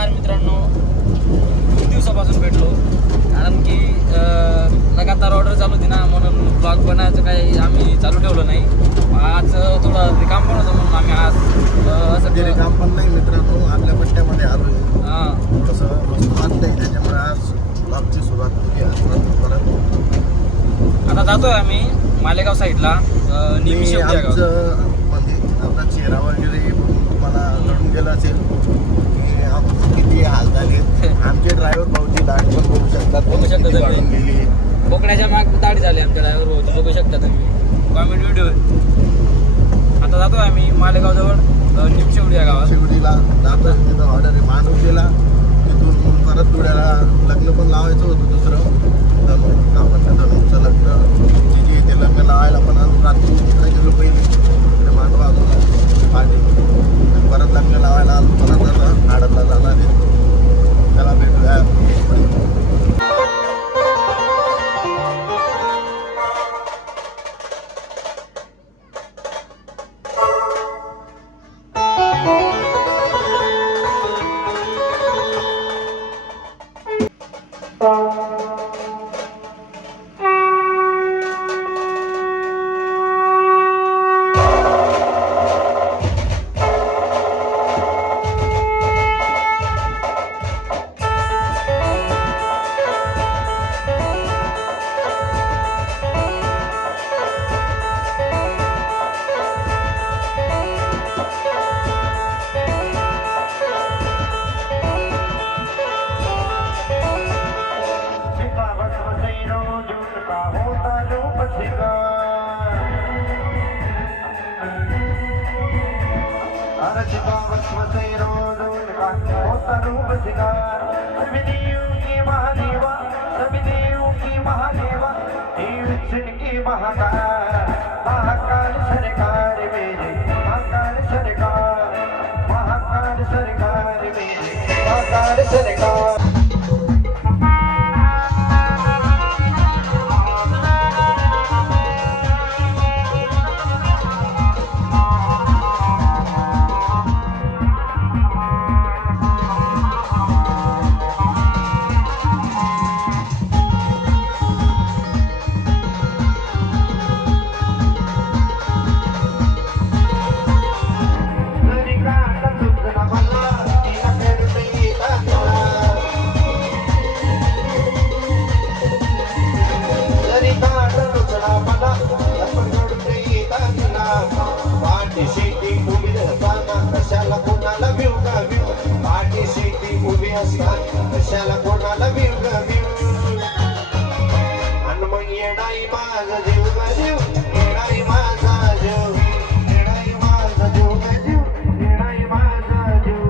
नमस्कार मित्रांनो, 2 दिवसापासून भेटलो कारण की लगातार ऑर्डर चालू होती ना, म्हणून ब्लॉग बनायचं काही आम्ही चालू ठेवलं नाही. आज थोडं काम पण होतं म्हणून आम्ही आज असं काम पण नाही मित्रांनो, आपल्या पट्ट्यामध्ये आलो आहे. हां, तसं मस्त वाटतंय, त्याच्यामुळे आज ब्लॉगची सुरुवात केली परत. आता जातोय आम्ही मालेगाव साईडला, निमिष आमचं म्हणजे आपला चेहरा वगैरे तुम्हाला घडून गेला असेल की आपण किती हाल झाले. आमचे ड्रायव्हर भाऊची दाढी पण बघू शकतात, बघू शकता किती तुम्ही. वाढून गेली. कोकणाच्या माग दाढी झाली आमच्या ड्रायव्हर भाऊची, बघू शकता तुम्ही. Comedy video. आता जातोय आम्ही मालेगाव जवळ निमशेवडी या गावात. शिवडीला जातोय, तिथं ऑर्डर आहे माणूसला. तिथून परत धुळ्याला लग्न पण लावायचं होतं दुसरं. तर मग आपण त्या धनुचं लग्न जे ते लग्न लावायला पण अजून रात्री तिकडे गेलो पहिले तिकडे मांडवा अजून पाणी परत लग्न लावायला आलो. परत आता आडतला जाणार आहे. त्याला भेटूया. महाकाल सरकार मेरे, महाकाल सरकार, महाकाल सरकार मेरे, महाकाल सरकार. कशाला कोणाला आणि मग येणारी माझा जीव जीव, येणारी माझा जीव, येणारी माझा जीव जीव, येणारी माझा जीव.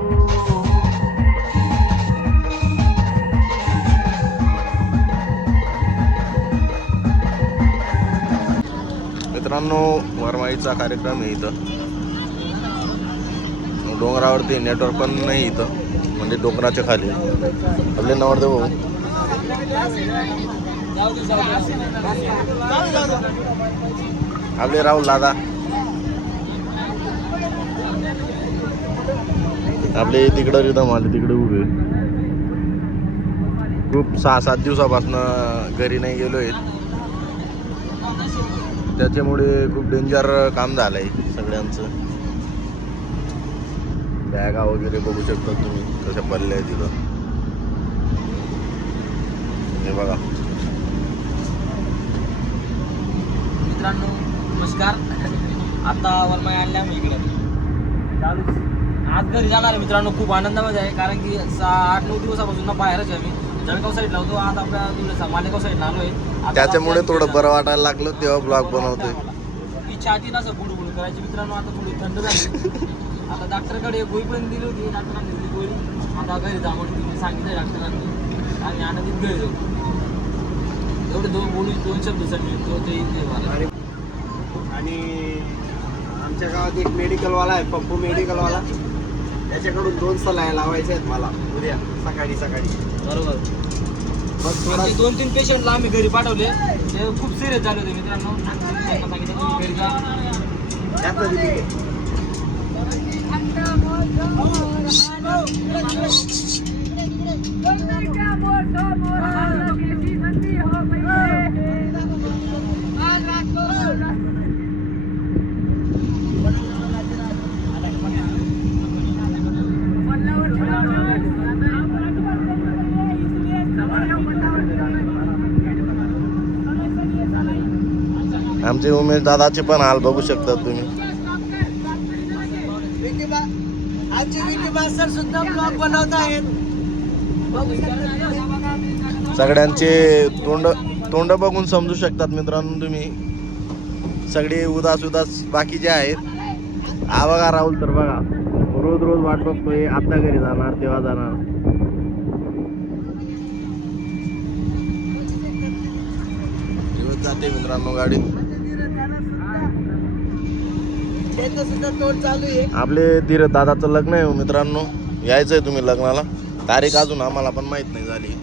मित्रांनो, वरमाईचा कार्यक्रम आहे इथं. डोंगरावरती नेटवर्क पण नाही इथं, म्हणजे डोंगराच्या खाली. आपले नवरदेव भाऊ आपले राहुल दादा आपले तिकडं रिदम आले, तिकडे उभे. खूप 6-7 दिवसापासून घरी नाही गेलो आहेत, त्याच्यामुळे खूप डेंजर काम झालंय सगळ्यांचं. बॅगा वगैरे बघू शकता तुम्ही कशा पडल्या आहेत तिथं. हे बघा मित्रांनो, नमस्कार. आता वरमाई आणल्या मी इकडे चालू. आज घरी जाणार आहे मित्रांनो. खूप आनंदामध्ये आहे कारण की 8-9 दिवसापासून ना बाहेरच आहे. मी जळगाव साईडला होतो, आज आपल्या थोडंसं मालेगाव साईडला आलो आहे. त्याच्यामुळे थोडं बरं वाटायला लागलं तेव्हा ब्लॉग बनवतोय. इच्छा आधी ना बुडू करायची मित्रांनो. आता थोडी थंड झाली. आता डॉक्टरकडे गोळी पण दिली होती, डॉक्टरांनी दिली गोळी. आता घरी जा म्हणून तुम्ही सांगितलं डॉक्टरांनी. आम्ही आनंदीत घरी जाऊ. एवढे दोन शब्द सांगितले तो ते. आणि आमच्या गावात एक मेडिकलवाला आहे, पप्पू मेडिकलवाला. त्याच्याकडून 2 सलाया लावायच्या आहेत मला उद्या सकाळी. बरोबर. मग 2-3 पेशंटला आम्ही घरी पाठवले, ते खूप सिरियस झाले होते मित्रांनो. त्यांना सांगितलं तुम्ही घरी जा. आमचे उमेश दादाचे पण हाल बघू शकतात तुम्ही. आमचे विकी मास्टर सुद्धा ब्लॉग बनवत आहेत. सगळ्यांचे तोंड बघून समजू शकतात मित्रांनो तुम्ही. सगळे उदास बाकीचे आहेत. हा बघा राहुल तर बघा रोज वाट बघतोय, आता घरी जाणार तेव्हा जाणार. दिवस जाते मित्रांनो गाडीत. त्याचं सुद्धा तोड चालू आहे. आपले धीरज दादाचं लग्न आहे मित्रांनो. यायचंय तुम्ही लग्नाला. तारीख अजून आम्हाला पण माहित नाही झाली.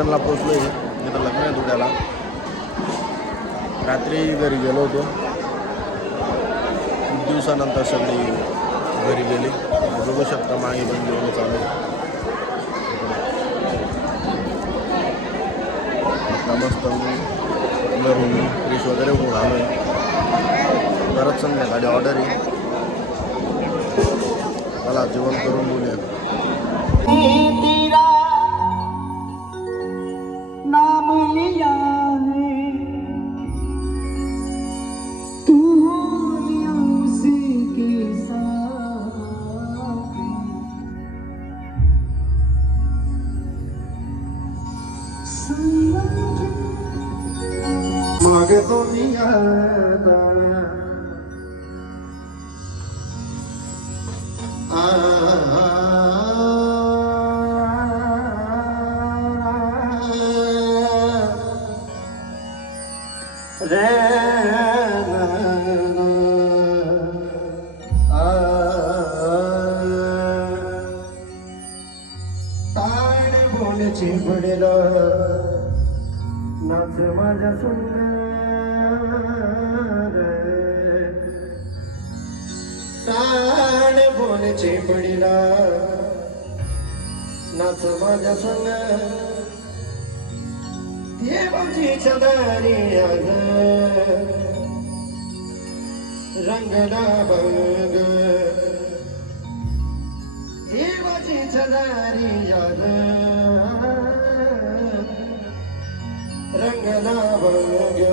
गार्डनला पोचलो आहे. तिथं लग्न आहे धुळ्याला. रात्री घरी गेलो होतो. खूप दिवसानंतर सगळी घरी गेली. बघू शकता मागे पण जेवण चालू आहे. आता मस्त घरून फ्रेश वगैरे होऊन आलो आहे. परत संध्याकाळी ऑर्डर आहे. मला जेवण करून बोलूया. तेरा नाम लिया है तू उसके साथ मग दुनिया ताड बोलचे पडेल नाच माझ्या सुंदर ताड बोलचे पडेल नाच माझ्या सुंदर देवाची छदारी आज रंगला बघ देवाची छदारी आज रंगला बघ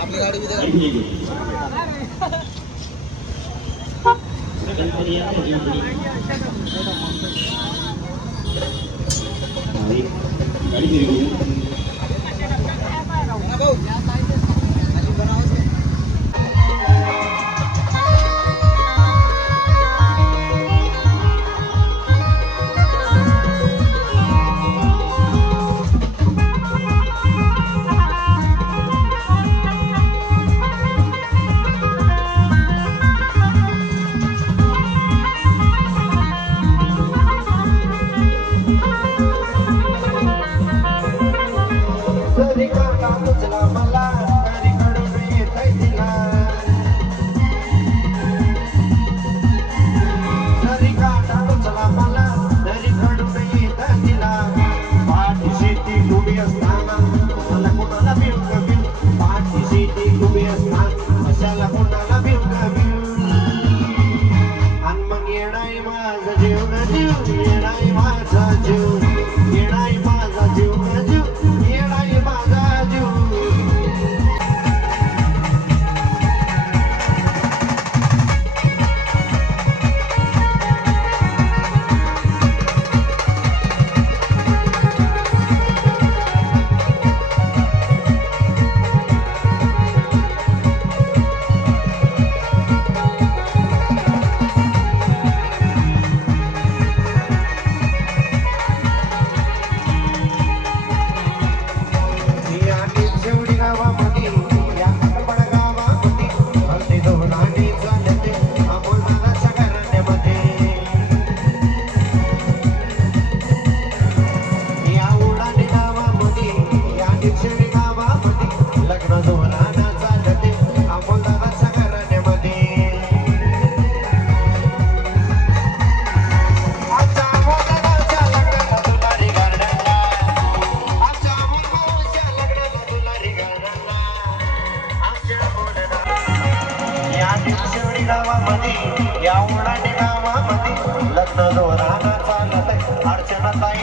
आपली गाडी विद्या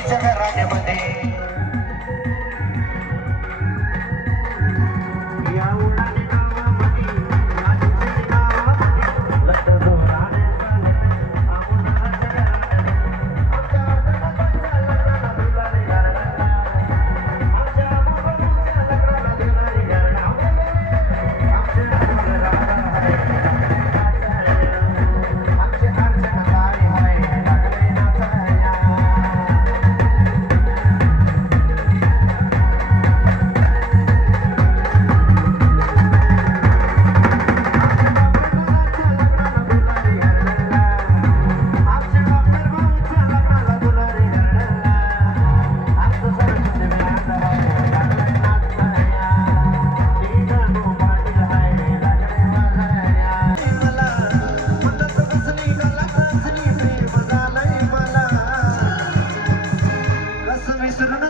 मातीच्या घराण्यामध्ये या उडाने गावामध्ये मातीच्या गावामध्ये लग्न जोराने झालं आमुलाच्या घराण्यामध्ये आमच्या अर्धनाथांच्या लग्नाला दुलारी घराण्याला आमच्या बाबांच्या लग्नाला दुलारी घराण्याला आमच्या घराला आमचे अर्चना ताई हाय लागले नाचाया विसरून